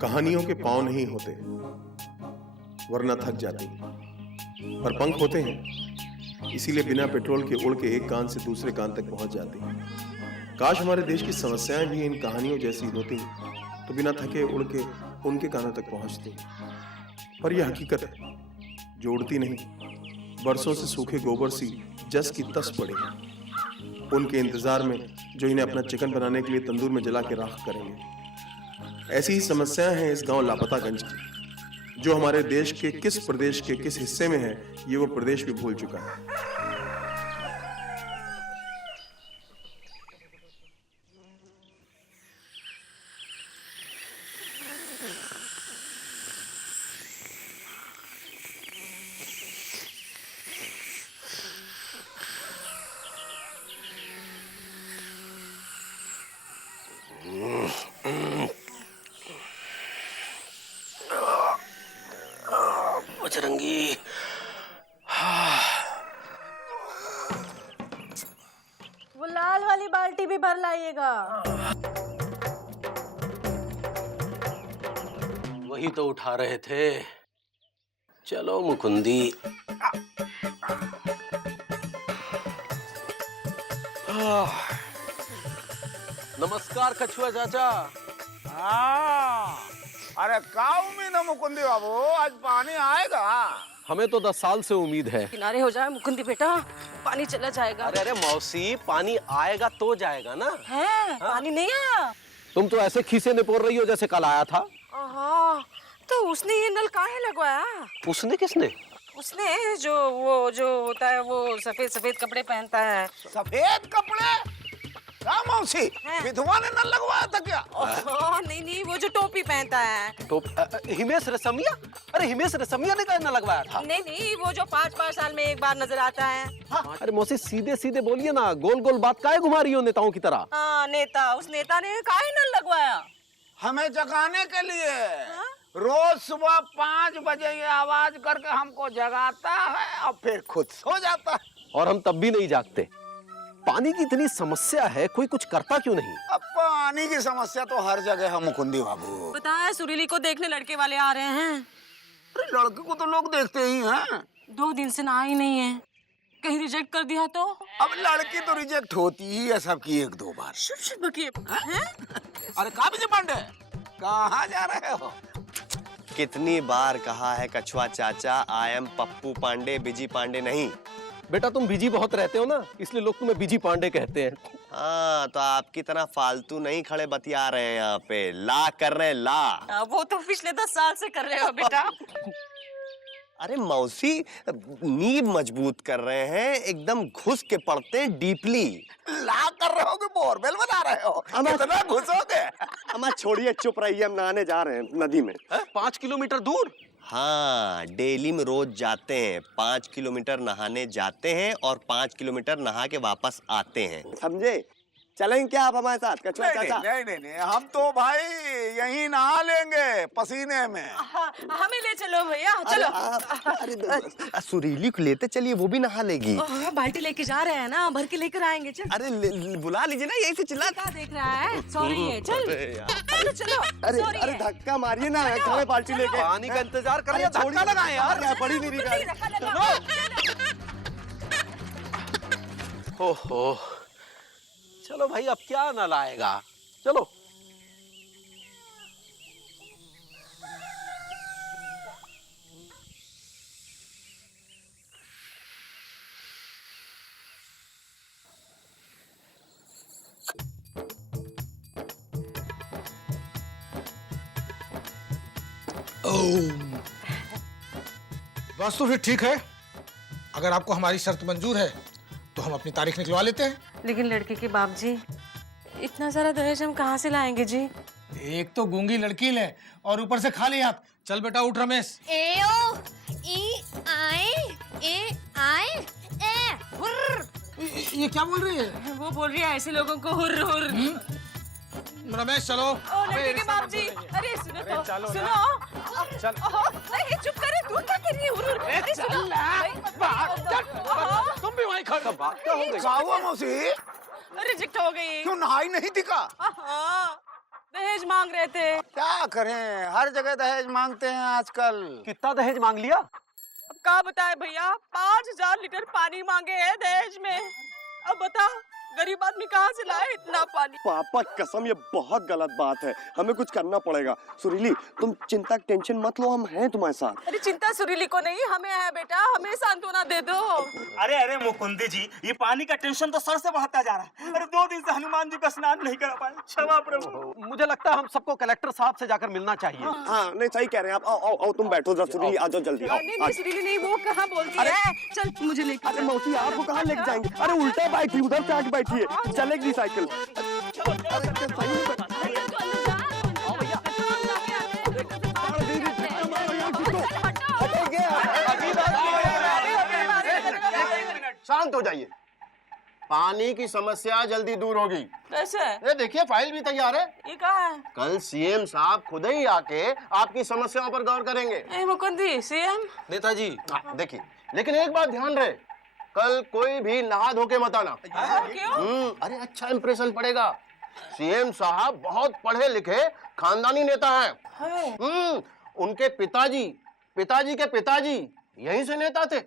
कहानियों के पांव नहीं होते वरना थक जाती, पर पंख होते हैं इसीलिए बिना पेट्रोल के उड़ के एक कान से दूसरे कान तक पहुंच जाती। काश हमारे देश की समस्याएं भी इन कहानियों जैसी होती तो बिना थके उड़ के उनके कानों तक पहुंचती। पर यह हकीकत है जो उड़ती नहीं, बरसों से सूखे गोबर सी जस की तस पड़ी, उनके इंतजार में जो इन्हें अपना चिकन बनाने के लिए तंदूर में जला के राख करेंगे। ऐसी ही समस्याएं हैं इस गांव लापतागंज की, जो हमारे देश के किस प्रदेश के किस हिस्से में है ये वो प्रदेश भी भूल चुका है। बजरंगी, वो लाल वाली बाल्टी भी भर लाइएगा। वही तो उठा रहे थे। चलो मुकुंदी। नमस्कार कछुआ चाचा। अरे का उम्मीद है मुकुंदी बाबू, आज पानी आएगा? हमें तो 10 साल से उम्मीद है। किनारे हो जाए मुकुंदी बेटा, पानी चला जाएगा। अरे अरे मौसी, पानी आएगा तो जाएगा ना। है पानी नहीं आया? तुम तो ऐसे खीसे निपोर रही हो जैसे कल आया था। तो उसने ये नल काहे लगवाया? उसने किसने? उसने जो होता है वो सफेद सफेद कपड़े पहनता है। सफेद कपड़े? क्या मौसी, विधवा ने नल लगवाया था क्या? नहीं, वो जो टोपी पहनता है। तो हिमेश रेशमिया? अरे हिमेश रेशमिया ने कहना लगवाया था। नहीं, वो जो 5-5 साल में एक बार नजर आता है। अरे मौसी सीधे सीधे बोलिए ना, गोल गोल बात काहे घुमा रही हो नेताओं की तरह? नेता, उस नेता ने काहे नल लगवाया? हमें जगाने के लिए। रोज सुबह 5 बजे ये आवाज करके हमको जगाता है और फिर खुद सो जाता है। और हम तब भी नहीं जागते। पानी की इतनी समस्या है, कोई कुछ करता क्यों नहीं? अब पानी की समस्या तो हर जगह है मुकुंदी बाबू। पता है सुरीली को देखने लड़के वाले आ रहे हैं। अरे लड़के को तो लोग देखते ही हैं। 2 दिन से नहा ही नहीं है, कहीं रिजेक्ट कर दिया तो? अब लड़की तो रिजेक्ट होती ही है सबकी 1-2 बार। शुभ बकिए हैं? अरे कहाँ बिजी पांडे, कहाँ जा रहे हो? कितनी बार कहा है कछुआ चाचा, I am Pappu Pandey, busy Pandey नहीं। बेटा तुम बिजी बहुत रहते हो ना, इसलिए लोग तुम्हें बिजी पांडे कहते हैं। हाँ, तो आपकी तरह फालतू नहीं खड़े बतिया रहे हैं यहाँ पे, ला कर रहे हैं, ला। वो तो पिछले 10 साल से कर रहे हो बेटा। अरे मौसी, नींव मजबूत कर रहे हैं, एकदम घुस के पड़ते हैं डीपली। ला कर रहे हो कि बोरवेल बना रहे हो? कितना घुसोगे? अम्मा छोड़िए, चुप रहिए, हम नहाने जा रहे हैं नदी में। 5 किलोमीटर दूर? हाँ, डेली में रोज जाते हैं, 5 किलोमीटर नहाने जाते हैं और 5 किलोमीटर नहा के वापस आते हैं, समझे? चलेंगे क्या आप हमारे साथ कछुआ चाचा? नहीं, हम तो भाई यहीं नहा लेंगे पसीने में। हमें ले चलो भैया, चलो। अरे सुरीली को लेते चलिए, वो भी नहा लेगी। बाल्टी लेके जा रहे हैं ना, भर के लेकर आएंगे। चल। अरे बुला लीजिए ना, यही से चिल्ला। क्या देख रहा है? सॉरी है, चल। चलो। अरे धक्का मारिए ना, खड़े बाल्टी लेके। पानी का इंतजार कर रहे, धक्का लगाएं यार। पड़ी नहीं रही। ओहो, चलो भाई, अब क्या नल आएगा, चलो। बस तो फिर ठीक है, अगर आपको हमारी शर्त मंजूर है तो हम अपनी तारीख निकलवा लेते हैं। लेकिन लड़के के बाप जी, इतना सारा दहेज हम कहाँ से लाएंगे जी? एक तो गूंगी लड़की ले और ऊपर से खाली हाथ। चल बेटा उठ रमेश। ए ओ ई आई ए हुर्र। ये क्या बोल रही है? वो बोल रही है ऐसे लोगों को हुर्र हुर्र। रमेश चलो। लड़के के बाप जी, अरे सुनो तो, सुनो। चल। अरे चुप करे, तू क्या कर रही है? हुर्र हुर्र। तुम भी वहीं खड़े, बात क्या हो गई? क्या हुआ मौसी? रिजेक्ट हो गई। क्यों नहाई नहीं थी का? दहेज मांग रहे थे। क्या करें, हर जगह दहेज मांगते हैं आजकल। कितना दहेज मांग लिया? अब क्या बताए भैया, 5000 लीटर पानी मांगे हैं दहेज में। अब बता, गरीब आदमी कहाँ से लाए इतना पानी? पापा कसम, ये बहुत गलत बात है, हमें कुछ करना पड़ेगा। सुरीली तुम चिंता टेंशन मत लो, हम हैं तुम्हारे साथ। अरे चिंता सुरीली को नहीं, हमें है बेटा, हमें सांत्वना दे दो। अरे अरे मुकुंदी जी, ये पानी का टेंशन तो सर से बढ़ता जा रहा है। अरे 2 दिन से हनुमान जी का स्नान नहीं करा पाए, क्षमा प्रभु। मुझे लगता है हम सबको कलेक्टर साहब से जाकर मिलना चाहिए। हाँ नहीं सही कह रहे हैं आप। आओ आओ आओ, तुम बैठो जरा। सुरीली आ जाओ जल्दी। आओ, नहीं सुरीली नहीं, वो कहाँ बोलती है। चल मुझे लेके अरे मौसी आपको कहाँ लेके जाएंगे? अरे उल्टा बैठी, उधर से आके बैठी है, चलेगी साइकिल। शांत हो जाइए, पानी की समस्या जल्दी दूर होगी। कैसे? ये देखिए फाइल भी तैयार है। ये कहाँ है? कल सीएम साहब खुद ही आके आपकी समस्याओं पर गौर करेंगे। ए मुकुंदी, सीएम? नेताजी देखिए, लेकिन एक बात ध्यान रहे, कल कोई भी नहा धो के मत आना। क्यों? अरे अच्छा इंप्रेशन पड़ेगा। सीएम साहब बहुत पढ़े लिखे खानदानी नेता हैं। उनके पिताजी के पिताजी यहीं से नेता थे।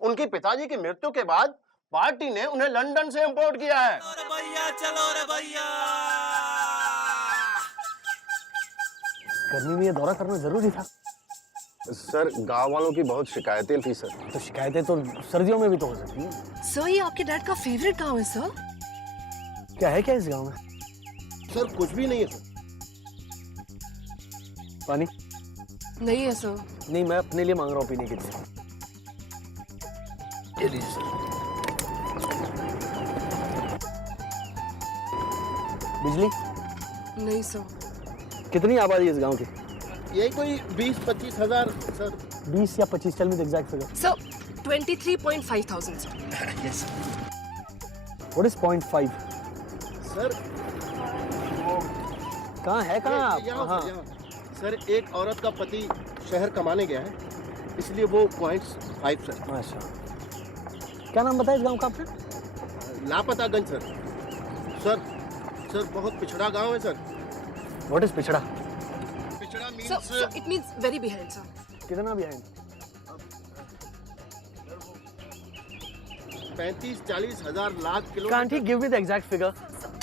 उनके पिताजी की मृत्यु के बाद पार्टी ने उन्हें लंदन से इंपोर्ट किया है। चलो रे भैया। गर्मी में ये दौरा करना जरूरी था। सर गांव वालों की बहुत शिकायतें थी सर। तो शिकायतें तो सर्दियों में भी तो हो सकती हैं। सर ये आपके डैड का फेवरेट गांव है सर? क्या है क्या इस गांव में? सर कुछ भी नहीं है सर। पानी नहीं है सर। नहीं, मैं अपने लिए मांग रहा हूँ पीने के लिए। ये लीजिए सर। बिजली? नहीं सर। कितनी आबादी है इस गांव की? यही कोई 20-25 हजार सर। 20 या 25? Tell me the exact figure. Sir 23,500 sir. Yes what is 0.5? Sir कहाँ है? कहाँ? हाँ। सर एक औरत का पति शहर कमाने गया है, इसलिए वो 0.5 सर। अच्छा, क्या नाम बताया इस गांव का आपने? लापतागंज सर। सर बहुत पिछड़ा गांव है सर। व्हाट इज पिछड़ा? पिछड़ा sir it means very behind sir. कितना बिहाइंड? 35-40 हजार lakh kilo. Can't he give me the exact figure?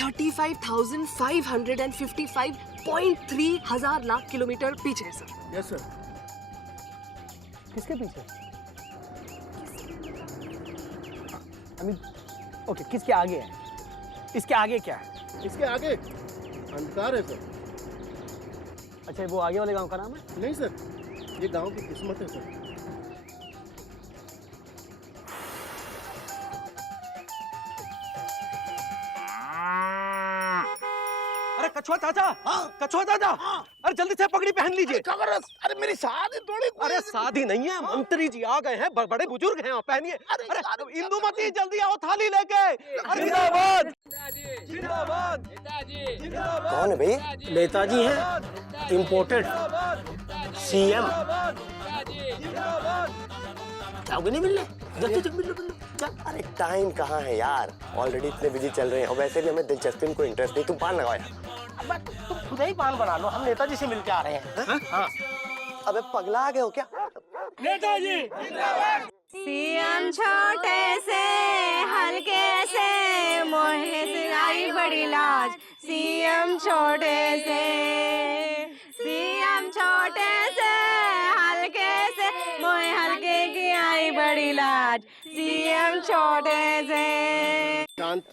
35,555.3 हजार लाख किलोमीटर पीछे है सर। Yes sir. किसके पीछे? ओके, किसके आगे है? इसके आगे क्या है? इसके आगे अंधकार है सर। अच्छा, वो आगे वाले गांव का नाम है? नहीं सर, ये गांव की किस्मत है सर। अरे कछुआ चाचा, कछुआ चाचा, अरे जल्दी से पगड़ी पहन लीजिए। अरे मेरी शादी थोड़ी। अरे शादी नहीं है, मंत्री जी आ गए हैं, बड़े बुजुर्ग हैं, पहनिए। अरे इंदुमती जल्दी आओ थाली लेके। जिंदाबाद जिंदाबाद जिंदाबाद। कौन है भैया? नेताजी हैं, इम्पोर्टेड सीएम। जाओगे नहीं मिलने? जल्दी मिल लो। अरे टाइम कहाँ है यार, ऑलरेडी इतने बिजी चल रहे हैं, और वैसे भी हमें दिलचस्पी में कोई इंटरेस्ट नहीं। तुम पान लगाओ यार। तुम खुद ही पान बना लो, हम नेताजी से मिलके आ रहे हैं। हाँ। अबे पगला आ गए हो क्या? सीएम छोटे से हल्के से मोहे से आई बड़ी लाज। सीएम छोटे से, सीएम छोटे से हल्के से मोहे हल्के की आई बड़ी लाज। सीएम छोटे से। शांत।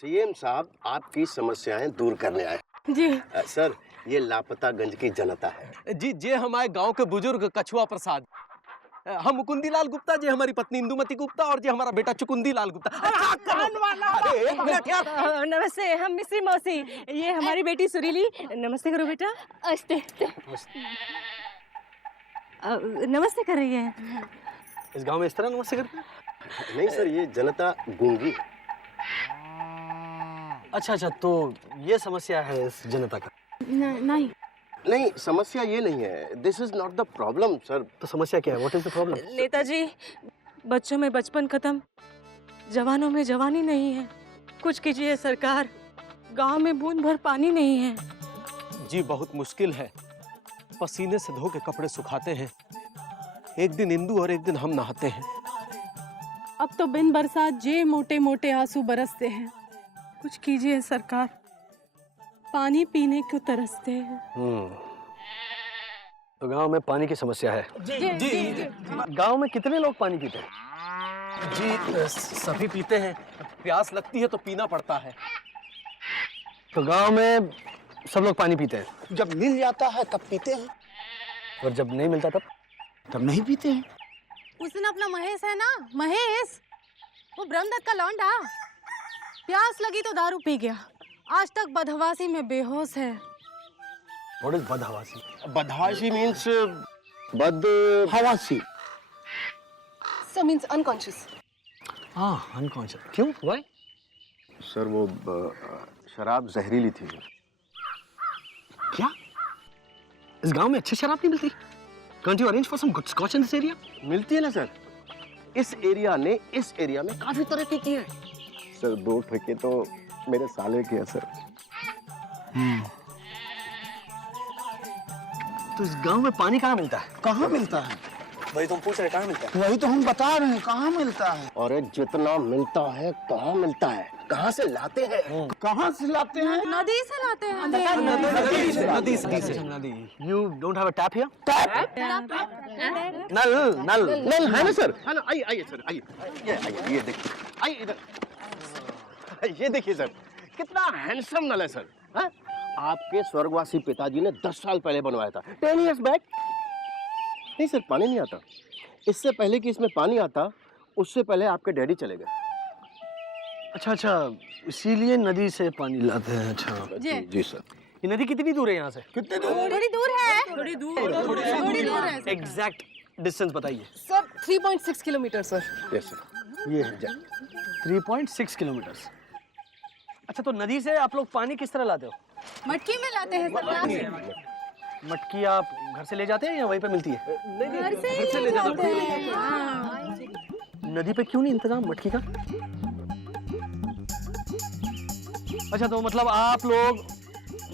सीएम साहब आपकी समस्याएं दूर करने आए। जी सर ये लापतागंज की जनता है। जी, जे हमारे गांव के बुजुर्ग कछुआ प्रसाद। हम मुकुंदी लाल गुप्ता, जी हमारी पत्नी इंदुमती गुप्ता, और जी हमारा बेटा चुकुंदी लाल गुप्ता। अरे एक मिनट यार। नमस्ते, हम मिश्री मौसी, ये हमारी बेटी सुरीली। नमस्ते करो बेटा। नमस्ते कर रही है। इस गांव में इस तरह नमस्ते करते हैं? नहीं सर, ये जनता गूंगी। अच्छा, तो ये समस्या है इस जनता का? नहीं, समस्या ये नहीं है। This is not the problem sir. तो समस्या क्या है? What is the problem? Netaji, बच्चों में बचपन खत्म, जवानों में जवानी नहीं है। कुछ कीजिए सरकार, गांव में बूंद भर पानी नहीं है। जी बहुत मुश्किल है, पसीने से धो के कपड़े सुखाते हैं। एक दिन इंदू और एक दिन हम नहाते हैं। अब तो बिन बरसात जे मोटे मोटे आंसू बरसते हैं। कुछ कीजिए सरकार, पानी पीने को तरसते हैं। तो गांव में पानी की समस्या है। जी। गांव में कितने लोग पानी पीते हैं? जी सभी पीते हैं, प्यास लगती है तो पीना पड़ता है। तो गांव में सब लोग पानी पीते हैं। जब मिल जाता है तब पीते हैं, और जब नहीं मिलता तब नहीं पीते हैं। उस दिन अपना महेश है ना, महेश, वो ब्रह्मदत्त का लौंडा, प्यास लगी तो दारू पी गया। आज तक बदहवासी में बेहोश है। What is बदहवासी? बदहवासी मीन्स बदहवासी। So means unconscious. हाँ, अनकॉन्शियस। क्यों? Why? सर वो शराब जहरीली थी। क्या? इस गांव में अच्छी शराब नहीं मिलती? Can't you arrange for some good scotch in this area? मिलती है ना सर। इस एरिया ने इस एरिया में काफी तरक्की की है। सर 2 ठेके तो मेरे साले के हैं सर। तो इस गांव में पानी कहाँ मिलता है? कहाँ मिलता है? वही तुम पूछ रहे, कहाँ मिलता है? वही तो हम बता रहे हैं, कहाँ मिलता है। और जितना मिलता है कहाँ मिलता है, कहाँ से लाते हैं? कहाँ से लाते हैं? नदी से लाते हैं। नदी। You don't have a tap here? नल नल नल है ना सर? है ना? आइए आइए सर, आइए ये देखिए, आइए इधर, ये देखिए सर, कितना हैंडसम नल है सर। हाँ? आपके स्वर्गवासी पिताजी ने 10 साल पहले बनवाया था, 10 years back। नहीं सर, पानी नहीं आता। इससे पहले कि इसमें पानी आता, उससे पहले आपके डैडी चले गए। अच्छा, इसीलिए नदी से पानी लाते हैं। अच्छा जी सर। ये नदी कितनी दूर है यहाँ से? कितने दूर? थोड़ी दूर है। थोड़ी दूर है। एग्जैक्ट डिस्टेंस बताइए। Sir 3.6 kilometre sir. Yes sir. ये है 3.6 किलोमीटर। अच्छा, तो नदी से आप लोग पानी किस तरह लाते हो? मटकी में लाते हैं सर। मटकी आप घर से ले जाते हैं या वहीं पे मिलती है? घर से ही ले जाते हैं। हाँ। नदी पे क्यों नहीं इंतजाम मटकी का? अच्छा, तो मतलब आप लोग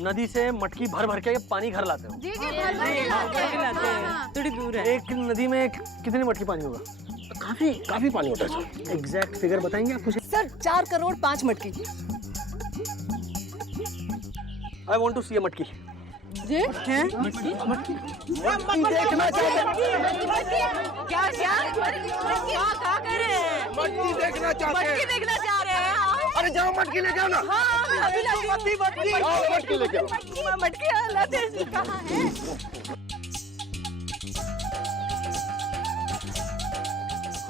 नदी से मटकी भर भर के पानी घर लाते हो? जी भर के लाते हैं। थोड़ी दूर है। एक नदी में कितनी मटकी पानी होगा? काफी पानी होता है सर। एग्जैक्ट फिगर बताएंगे आप मुझे? सर 4 करोड़ 5 मटकी। आई वांट टू सी अ मटकी। जी हैं? मटकी देखना चाहिए। क्या करे? मटकी देखना चाहते हैं। मटकी देखना चाह रहे हैं। अरे जाओ मटकी लेके आओ ना। हाँ, अभी मटकी आओ मटकी लेके आओ। मटकी लाते हैं। कहाँ है?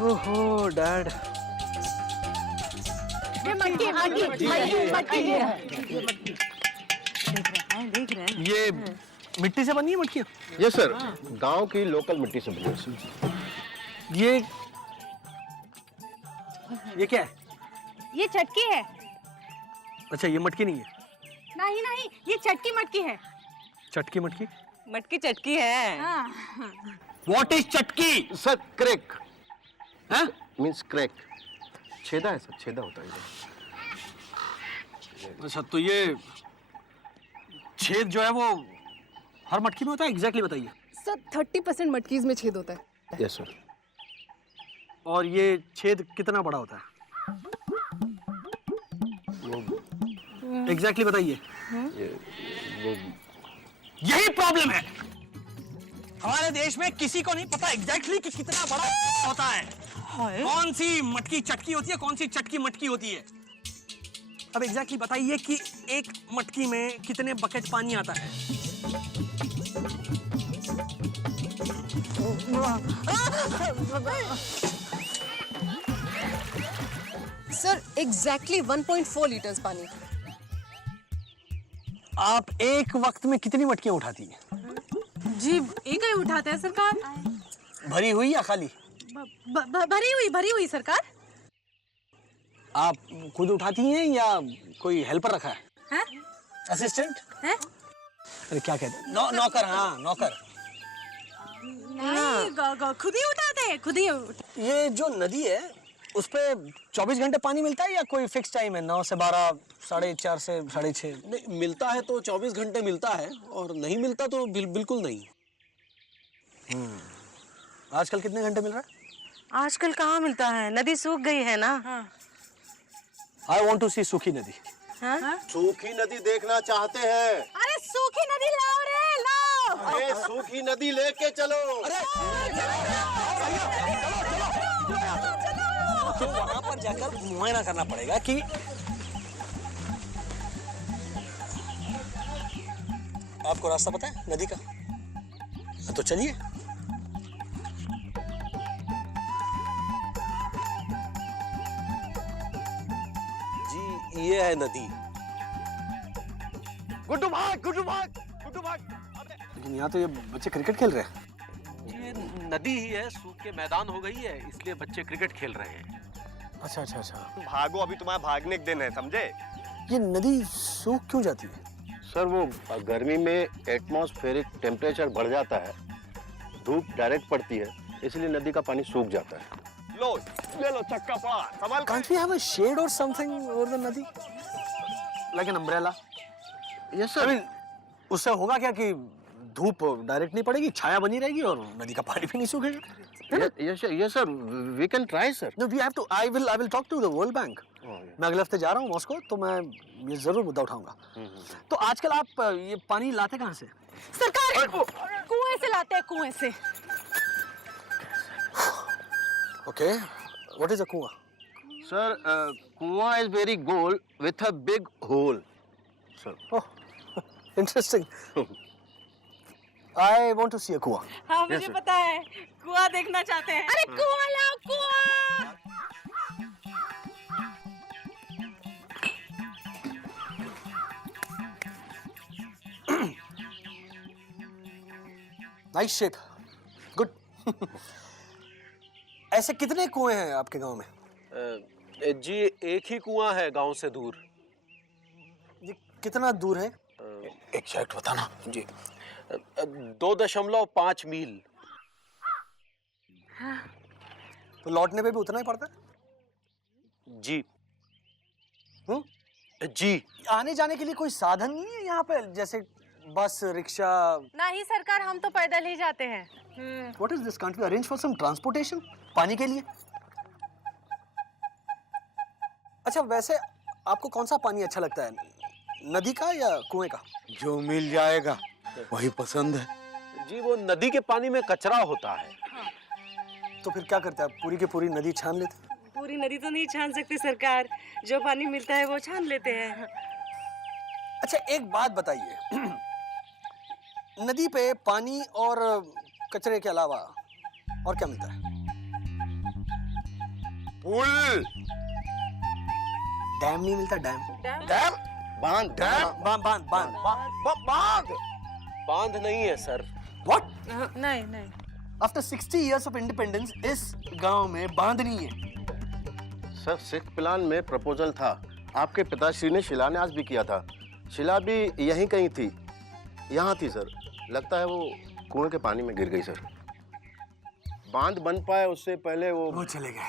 ओहो डैड, ये मटकी ये मिट्टी से बनी है मटकियाँ? यस सर, गांव की लोकल मिट्टी से बनी है सर। ये क्या है? ये चटकी है। अच्छा, ये मटकी नहीं है? नहीं, ये चटकी मटकी है। चटकी मटकी? मटकी चटकी है। हाँ। व्हाट इज चटकी? सर क्रैक हैं? मीन्स क्रैक, छेदा है सर, छेदा होता है। अच्छा, तो ये छेद जो है वो हर मटकी में होता है? एग्जैक्टली बताइए। सर 30% मटकीज में छेद होता है। Yes sir. और ये छेद कितना बड़ा होता है? एग्जैक्टली बताइए। यही प्रॉब्लम है हमारे देश में, किसी को नहीं पता एग्जैक्टली कि कितना बड़ा होता है। कौन सी मटकी चटकी होती है, कौन सी चटकी मटकी होती है। अब एग्जैक्टली बताइए कि एक मटकी में कितने बकेट पानी आता है। सर एग्जैक्टली 1.4 लीटर्स पानी। आप एक वक्त में कितनी मटकियां उठाती हैं? जी एक ही उठाते हैं सरकार। भरी हुई या खाली? भरी हुई सरकार। आप खुद उठाती हैं या कोई हेल्पर रखा है? हैं? असिस्टेंट? हैं? अरे क्या कहते हैं? नौकर। हाँ, नौकर। नहीं, खुद ही उठाते हैं, खुद ही। ये जो नदी है, उस पे 24 घंटे पानी मिलता है या कोई फिक्स टाइम है, 9 से 12, 4:30 से 6:30? नहीं, मिलता है तो 24 घंटे मिलता है, और नहीं मिलता तो बिल्कुल नहीं। आजकल कितने घंटे मिल रहा है? आजकल कहाँ मिलता है, नदी सूख गई है ना। आई वॉन्ट टू सी सूखी नदी। हाँ? सूखी नदी देखना चाहते हैं? अरे सूखी नदी लाओ रे, लाओ। अरे सूखी नदी लेके चलो। तो वहां पर जाकर मुआयना करना पड़ेगा कि आपको रास्ता पता है नदी का? तो चलिए। जी ये है नदी। गुड्डू भाग, गुड्डू भाग, गुड्डू भाग। लेकिन यहाँ तो ये बच्चे क्रिकेट खेल रहे हैं। ये नदी ही है, सूख के मैदान हो गई है, इसलिए बच्चे क्रिकेट खेल रहे हैं। अच्छा अच्छा अच्छा। भागो, अभी तुम्हारा भागने के दिन है, समझे? ये नदी सूख क्यों जाती है? सर वो गर्मी में एटमॉस्फेरिक टेम्परेचर बढ़ जाता है, धूप डायरेक्ट पड़ती है, इसलिए नदी का पानी सूख जाता है। लो ले लो, चक्का पड़ा, संभाल। Can't we have a shade or something over the नदी? Like an umbrella? Yes I sir. mean, उससे होगा क्या कि धूप डायरेक्ट नहीं पड़ेगी, छाया बनी रहेगी और नदी का पानी भी नहीं सूखेगा। Yes sir, we can try sir. No, we have to. I will talk to the World Bank. मैं अगले हफ्ते जा रहा हूँ मॉस्को, तो मैं ये जरूर मुद्दा उठाऊंगा। तो आजकल आप ये पानी लाते कहाँ से? सरकार कुएं से लाते हैं, कुएं से। Okay, what is a कुआं? सर कुआं is very goal with a big hole. Sir Oh, interesting. I want to see a कुआं. हाँ मुझे पता है, कुआं देखना चाहते हैं। अरे कुआं लाओ, कुआं। Nice shape. Good. ऐसे कितने कुएं हैं आपके गांव में? जी एक ही कुआं है गांव से दूर। ये कितना दूर है? एग्जैक्ट बताना। जी 2.5 मील। तो लौटने पे भी उतना ही पड़ता है? जी जी। आने जाने के लिए कोई साधन नहीं है यहाँ पे, जैसे बस, रिक्शा? नहीं सरकार, हम तो पैदल ही जाते हैं। What is this? Can't we arrange for some transportation? पानी के लिए? अच्छा वैसे आपको कौन सा पानी अच्छा लगता है, नदी का या कुएं का? जो मिल जाएगा वही पसंद है। जी वो नदी के पानी में कचरा होता है। तो फिर क्या करते हैं आप, पूरी की पूरी नदी छान लेते? पूरी नदी तो नहीं छान सकते सरकार, जो पानी मिलता है वो छान लेते हैं। अच्छा एक बात बताइए, नदी पे पानी और कचरे के अलावा और क्या मिलता है? पुल। डैम नहीं मिलता? डैम? डैम? बांध। डैम? बांध बांध। बांध नहीं है सर। What? नहीं नहीं। After 60 years of independence, इस गांव में बांध नहीं है। सर 6th प्लान में प्रपोजल था, आपके पिताश्री ने शिलान्यास भी किया था, शिला भी यहीं कहीं थी, यहाँ थी सर। लगता है वो कुएं के पानी में गिर गई सर। बांध बन पाए उससे पहले वो चले गए।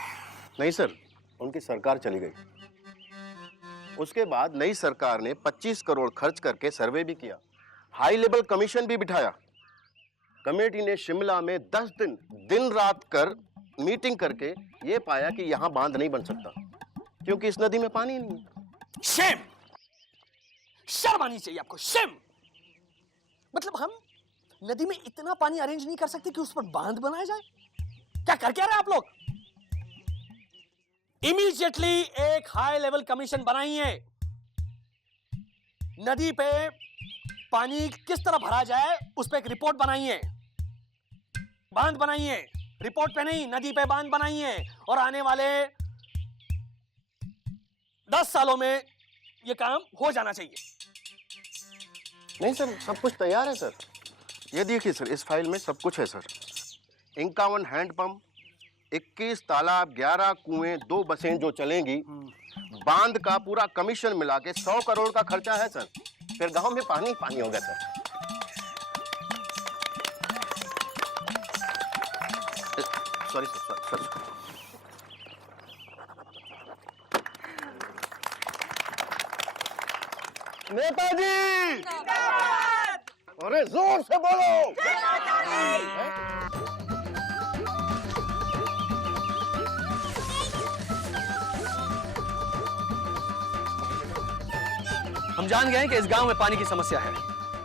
नहीं सर, उनकी सरकार चली गई। उसके बाद नई सरकार ने 25 करोड़ खर्च करके सर्वे भी किया, हाई लेवल कमीशन भी बिठाया। कमेटी ने शिमला में 10 दिन रात कर मीटिंग करके ये पाया कि यहाँ बांध नहीं बन सकता, क्योंकि इस नदी में पानी नहीं है। शेम! शर्म आनी चाहिए आपको, शेम! मतलब हम नदी में इतना पानी अरेंज नहीं कर सकते कि उस पर बांध बनाया जाए? क्या कर क्या रहे आप लोग? इमीडिएटली एक हाई लेवल कमीशन बनाइए, नदी पे पानी किस तरह भरा जाए उस पर एक रिपोर्ट बनाइए, बांध बनाइए, रिपोर्ट पे नहीं नदी पे बांध बनाइए, और आने वाले 10 सालों में ये काम हो जाना चाहिए। नहीं सर, सब कुछ तैयार है सर। ये देखिए सर, इस फाइल में सब कुछ है सर। 51 हैंडपंप, 21 तालाब, 11 कुएं, 2 बसें जो चलेंगी, बांध का पूरा कमीशन मिला के 100 करोड़ का खर्चा है सर। फिर गांव में पानी पानी होगा sir. Sorry sir, sir. Netaji! अरे जोर से बोलो! हम जान गए हैं कि इस गांव में पानी की समस्या है।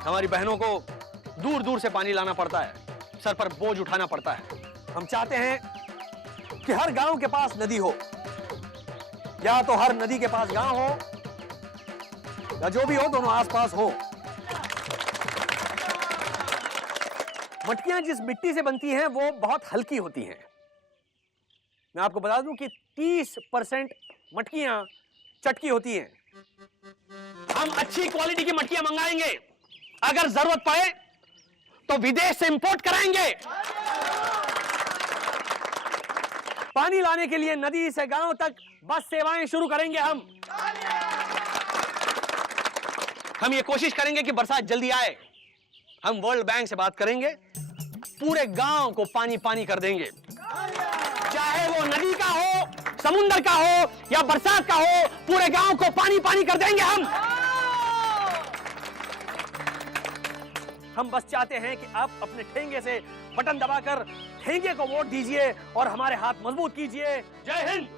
हमारी बहनों को दूर दूर से पानी लाना पड़ता है, सर पर बोझ उठाना पड़ता है। हम चाहते हैं कि हर गांव के पास नदी हो, या तो हर नदी के पास गांव हो, या जो भी हो दोनों आसपास हो। मटकियां जिस मिट्टी से बनती हैं वो बहुत हल्की होती हैं। मैं आपको बता दूं कि 30% मटकियां चटकी होती हैं। हम अच्छी क्वालिटी की मटकियां मंगाएंगे, अगर जरूरत पड़े तो विदेश से इंपोर्ट कराएंगे। पानी लाने के लिए नदी से गांव तक बस सेवाएं शुरू करेंगे। हम ये कोशिश करेंगे कि बरसात जल्दी आए। हम वर्ल्ड बैंक से बात करेंगे, पूरे गांव को पानी पानी कर देंगे, चाहे वो नदी का हो, समुद्र का हो या बरसात का हो, पूरे गांव को पानी पानी कर देंगे। हम बस चाहते हैं कि आप अपने ठेंगे से बटन दबाकर ठेंगे को वोट दीजिए और हमारे हाथ मजबूत कीजिए। जय हिंद।